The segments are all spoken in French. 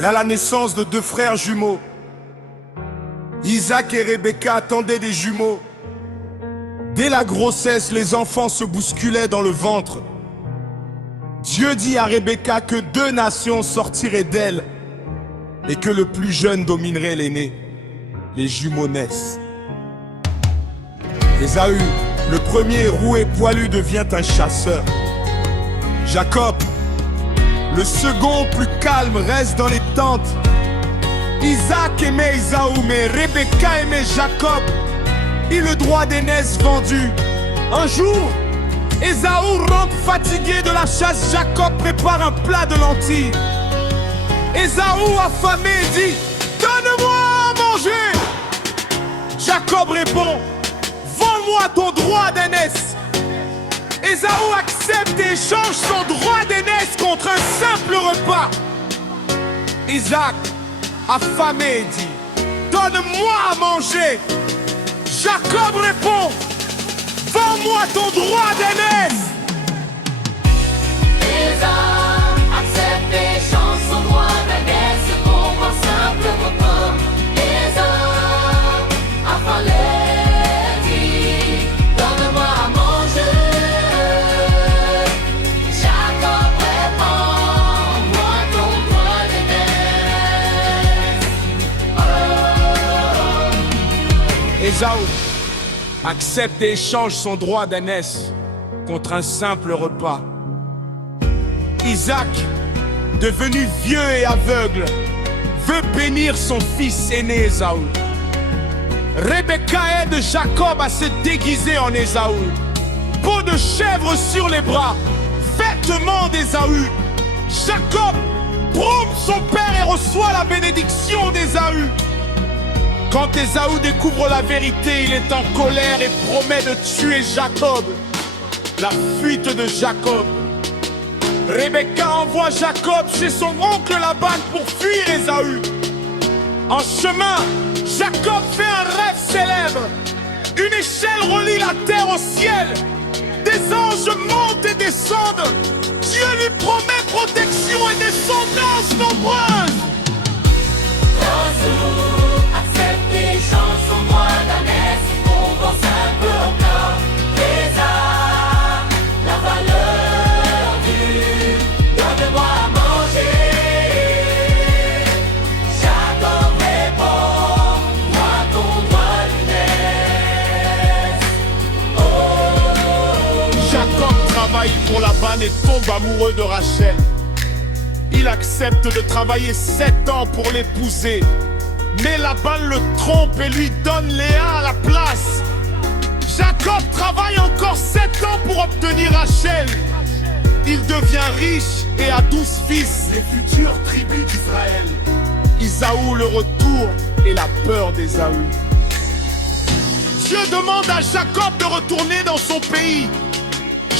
À la naissance de deux frères jumeaux, Isaac et Rebecca attendaient des jumeaux. Dès la grossesse, les enfants se bousculaient dans le ventre. Dieu dit à Rebecca que deux nations sortiraient d'elle et que le plus jeune dominerait l'aîné. Les jumeaux naissent. Ésaü, le premier roué poilu, devient un chasseur. Jacob, le second plus calme, reste dans les tentes. Isaac aimait Ésaü, mais Rebecca aimait Jacob. Et le droit d'aînesse vendu. Un jour, Ésaü rentre fatigué de la chasse. Jacob prépare un plat de lentilles. Ésaü, affamé, dit: donne-moi à manger. Jacob répond: vends-moi ton droit d'aînesse. Ésaü accepte et échange son droit d'aînesse contre un simple repas. Isaac, affamé, dit: donne-moi à manger. Jacob répond: vends-moi ton droit d'aînesse. Isaac accepte et change son droit d'aînesse contre un simple repas. Isaac affamé dit: donne-moi à manger. Jacob répond: moi ton droit d'aînesse. Ésaü accepte et échange son droit d'aînesse contre un simple repas. Isaac, devenu vieux et aveugle, veut bénir son fils aîné Ésaü. Rebecca aide Jacob à se déguiser en Ésaü. Peau de chèvre sur les bras, vêtements d'Ésaü. Jacob trompe son père et reçoit la bénédiction d'Ésaü. Quand Ésaü découvre la vérité, il est en colère et promet de tuer Jacob. La fuite de Jacob. Rebecca envoie Jacob chez son oncle Laban pour fuir Ésaü. En chemin, Jacob fait un rêve célèbre. Une échelle relie la terre au ciel. Des anges montent et descendent. Dieu lui promet protection et descendance nombreuse. Accepte et change son droit d'aînesse contre un simple repas. Isaac, la valeur du donne-moi à manger. Jacob répond: moi ton droit d'aînesse. Jacob travaille pour Laban et tombe amoureux de Rachel. Il accepte de travailler 7 ans pour l'épouser. Mais Laban le trompe et lui donne Léa à la place. Jacob travaille encore 7 ans pour obtenir Rachel. Il devient riche et a 12 fils, les futures tribus d'Israël. Isaü, le retour et la peur d'Ésaü. Dieu demande à Jacob de retourner dans son pays.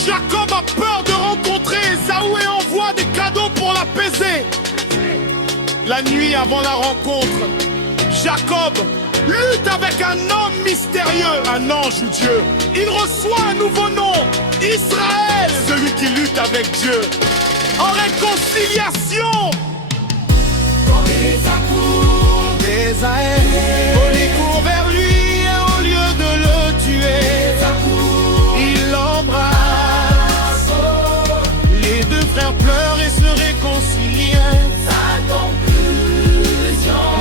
Jacob a peur de rencontrer Ésaü et envoie des cadeaux pour l'apaiser. La nuit avant la rencontre, Jacob lutte avec un homme mystérieux, un ange ou Dieu. Il reçoit un nouveau nom, Israël, celui qui lutte avec Dieu. En réconciliation. Oli court vers lui et au lieu de le tuer, il l'embrasse. Les deux frères pleurent et se réconcilient.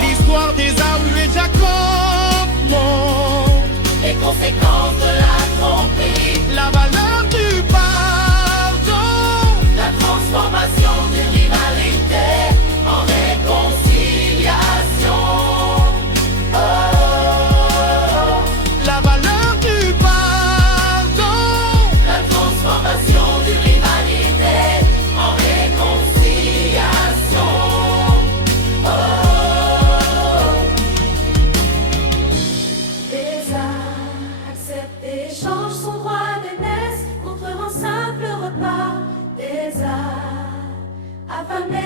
L'histoire d'Ésaü et Jacob montre Les conséquences de la tromperie, la valeur du pardon, la transformation d'une rivalité en réconciliation. la valeur du pardon. La transformation d'une rivalité en réconciliation. Isaac accepte et change son droit d'aînesse contre un simple repas. Isaac affamé